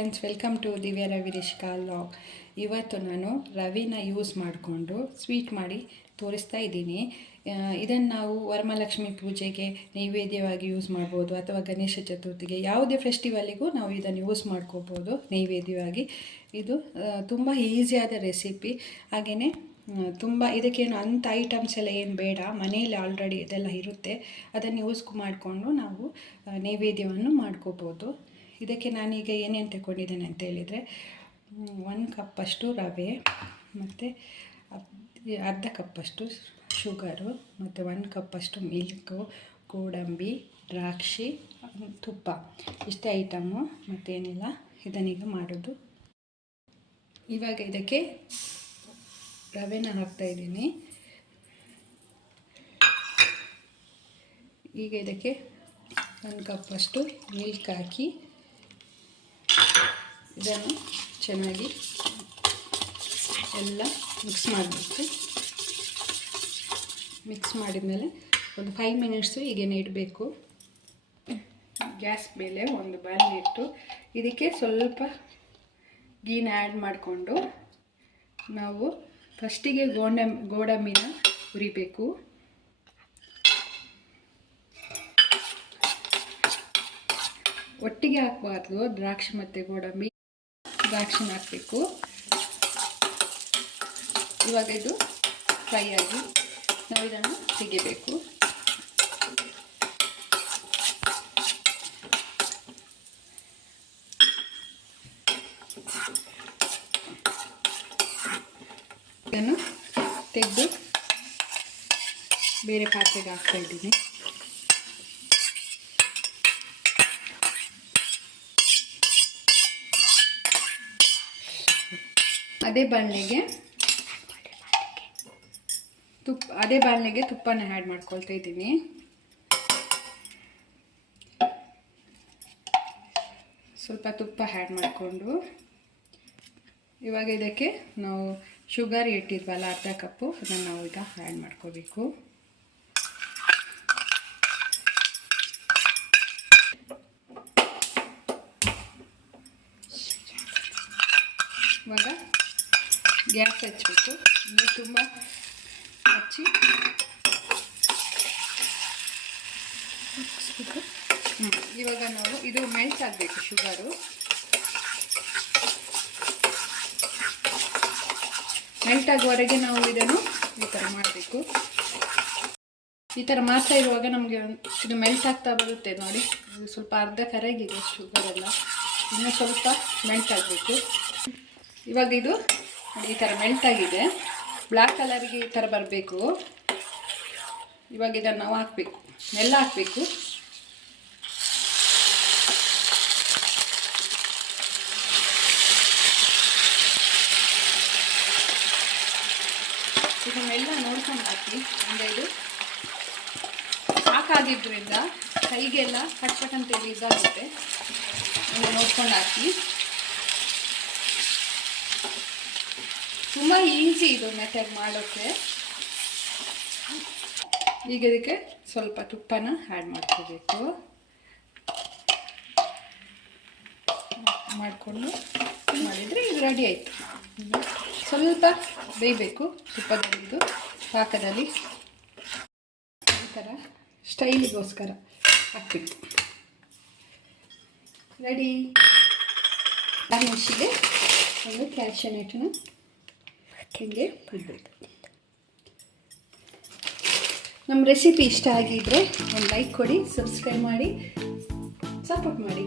Friends, welcome to ದಿವ್ಯ Ravi ರಿಷ್ಕಾ log. ಇವತ್ತು ನಾನು ರವಿನ ಯೂಸ್ ಮಾಡಿಕೊಂಡು ಸ್ವೀಟ್ ಮಾಡಿ ತೋರಿಸ್ತಾ ಇದ್ದೀನಿ. ಇದನ್ನು ನಾವು ವರಮಹಾಲಕ್ಷ್ಮಿ ಪೂಜೆಗೆ ನೈವೇದ್ಯವಾಗಿ ಯೂಸ್ ಮಾಡ್ಬೋದು, ಅಥವಾ ಗಣೇಶ ಚತುರ್ಥಿಗೆ ಯಾವುದೇ ಫೆಸ್ಟಿವಲಿಗೂ ನಾವು ಇದನ್ನು ಯೂಸ್ ಮಾಡ್ಕೋಬೋದು ನೈವೇದ್ಯವಾಗಿ. ಇದು ತುಂಬ ಈಸಿಯಾದ ರೆಸಿಪಿ. ಹಾಗೆಯೇ ತುಂಬ ಇದಕ್ಕೇನು ಅಂಥ ಐಟಮ್ಸ್ ಎಲ್ಲ ಏನು ಬೇಡ, ಮನೆಯಲ್ಲಿ ಆಲ್ರೆಡಿ ಇದೆಲ್ಲ ಇರುತ್ತೆ. ಅದನ್ನು ಯೂಸ್ ಮಾಡಿಕೊಂಡು ನಾವು ನೈವೇದ್ಯವನ್ನು ಮಾಡ್ಕೋಬೋದು. ಇದಕ್ಕೆ ನಾನೀಗ ಏನೇನು ತಗೊಂಡಿದ್ದೇನೆ ಅಂತ ಹೇಳಿದರೆ, 1 ಕಪ್ಪಷ್ಟು ರವೆ, ಮತ್ತು ಅರ್ಧ ಕಪ್ಪಷ್ಟು ಶುಗರು, ಮತ್ತು 1 ಕಪ್ಪಷ್ಟು ಮಿಲ್ಕು, ಗೋಡಂಬಿ, ದ್ರಾಕ್ಷಿ, ತುಪ್ಪ, ಇಷ್ಟೇ ಐಟಮ್ಮು. ಮತ್ತೇನಿಲ್ಲ. ಇದನ್ನೀಗ ಮಾಡೋದು. ಇವಾಗ ಇದಕ್ಕೆ ರವೆನ ಹಾಕ್ತಾಯಿದ್ದೀನಿ. ಈಗ ಇದಕ್ಕೆ 1 ಕಪ್ಪಷ್ಟು ಮಿಲ್ಕ್ ಹಾಕಿ ಇದನ್ನು ಚೆನ್ನಾಗಿ ಎಲ್ಲ ಮಿಕ್ಸ್ ಮಾಡಬೇಕು. ಮಿಕ್ಸ್ ಮಾಡಿದ ಮೇಲೆ ಒಂದು 5 ಮಿನಿಟ್ಸು ಹೀಗೇನೆ ಇಡಬೇಕು. ಗ್ಯಾಸ್ ಮೇಲೆ ಒಂದು ಬಾಣಲೆ ಇಟ್ಟು ಇದಕ್ಕೆ ಸ್ವಲ್ಪ ಗೀನ ಆ್ಯಡ್ ಮಾಡಿಕೊಂಡು ನಾವು ಫಸ್ಟಿಗೆ ಗೋಡಂಬಿನ ಹುರಿಬೇಕು. ಒಟ್ಟಿಗೆ ಹಾಕಬಾರ್ದು. ದ್ರಾಕ್ಷಿ ಮತ್ತು ಗೋಡಂಬಿ, ದ್ರಾಕ್ಷಿನ ಹಾಕಬೇಕು. ಇವಾಗ ಇದು ಫ್ರೈ ಆಗಿ ನಾವು ಇದನ್ನು ತೆಗಿಬೇಕು. ಇದನ್ನು ತೆಗೆದು ಬೇರೆ ಪಾತ್ರೆಗೆ ಹಾಕ್ತಾ ಇದ್ದೀನಿ. ಅದೇ ಬಾಣಲೆಗೆ ತುಪ್ಪನ ಆ್ಯಡ್ ಮಾಡ್ಕೊಳ್ತಾ ಇದ್ದೀನಿ. ಸ್ವಲ್ಪ ತುಪ್ಪ ಆ್ಯಡ್ ಮಾಡಿಕೊಂಡು ಇವಾಗ ಇದಕ್ಕೆ ನಾವು ಶುಗರ್ ಇಟ್ಟಿದ್ವಲ್ಲ ಅರ್ಧ ಕಪ್ಪು, ಅದನ್ನು ನಾವು ಈಗ ಆ್ಯಡ್ ಮಾಡ್ಕೋಬೇಕು. ಇವಾಗ ಗ್ಯಾಸ್ ಹಚ್ಚಬೇಕು. ನೀರು ತುಂಬ ಹಚ್ಚಿ ಇವಾಗ ನಾವು ಇದು ಮೆಲ್ಟ್ ಆಗಬೇಕು. ಶುಗರು ಮೆಲ್ಟ್ ಆಗುವವರೆಗೆ ನಾವು ಇದನ್ನು ಈ ಥರ ಮಾಡಬೇಕು. ಈ ಥರ ಮಾಡ್ತಾ ಇರುವಾಗ ನಮಗೆ ಇದು ಮೆಲ್ಟ್ ಆಗ್ತಾ ಬರುತ್ತೆ ನೋಡಿ. ಇದು ಸ್ವಲ್ಪ ಅರ್ಧ ಕರಗಿದೆ ಶುಗರೆಲ್ಲ, ಇನ್ನೂ ಸ್ವಲ್ಪ ಮೆಲ್ಟ್ ಆಗಬೇಕು. ಇವಾಗ ಇದು ಈ ಥರ ಮೆಲ್ಟ್ ಆಗಿದೆ. ಬ್ಲ್ಯಾಕ್ ಕಲರಿಗೆ ಈ ಥರ ಬರಬೇಕು. ಇವಾಗ ಇದನ್ನು ನಾವು ಹಾಕಬೇಕು, ಎಲ್ಲ ಹಾಕಬೇಕು. ಇದನ್ನೆಲ್ಲ ನೋಡ್ಕೊಂಡು ಹಾಕಿ. ಅಂದರೆ ಇದು ಸಾಕಾಗಿದ್ದರಿಂದ ಕೈಗೆಲ್ಲ ಕಟ್ ಅಂತೇಳಿ ಇದಾಗುತ್ತೆ. ನೋಡ್ಕೊಂಡು ಹಾಕಿ. ತುಂಬ ಈಸಿ ಇದು ಮೆಥಡ್ ಮಾಡೋಕ್ಕೆ. ಈಗ ಇದಕ್ಕೆ ಸ್ವಲ್ಪ ತುಪ್ಪನ ಆ್ಯಡ್ ಮಾಡ್ಕೋಬೇಕು. ಮಾಡಿಕೊಂಡು ಮಾಡಿದರೆ ಇದು ರೆಡಿ ಆಯಿತು. ಸ್ವಲ್ಪ ಬೇಯಬೇಕು ತುಪ್ಪದಲ್ಲಿ, ಇದು ಪಾಕದಲ್ಲಿ. ಈ ಥರ ಸ್ಟೈಲಿಗೋಸ್ಕರ ಹಾಕಬೇಕು. ರೆಡಿ. ಗಾರ್ನಿಷ್ಗೆ ಒಂದು ಕ್ಯಾಶ್ಯೂ ನಟ್ಟನ್ನು ಹಿಂಗೆ ಬಿಡಬೇಕು. ನಮ್ಮ ರೆಸಿಪಿ ಇಷ್ಟ ಆಗಿದ್ದರೆ ಒಂದು ಲೈಕ್ ಕೊಡಿ, ಸಬ್ಸ್ಕ್ರೈಬ್ ಮಾಡಿ, ಸಪೋರ್ಟ್ ಮಾಡಿ.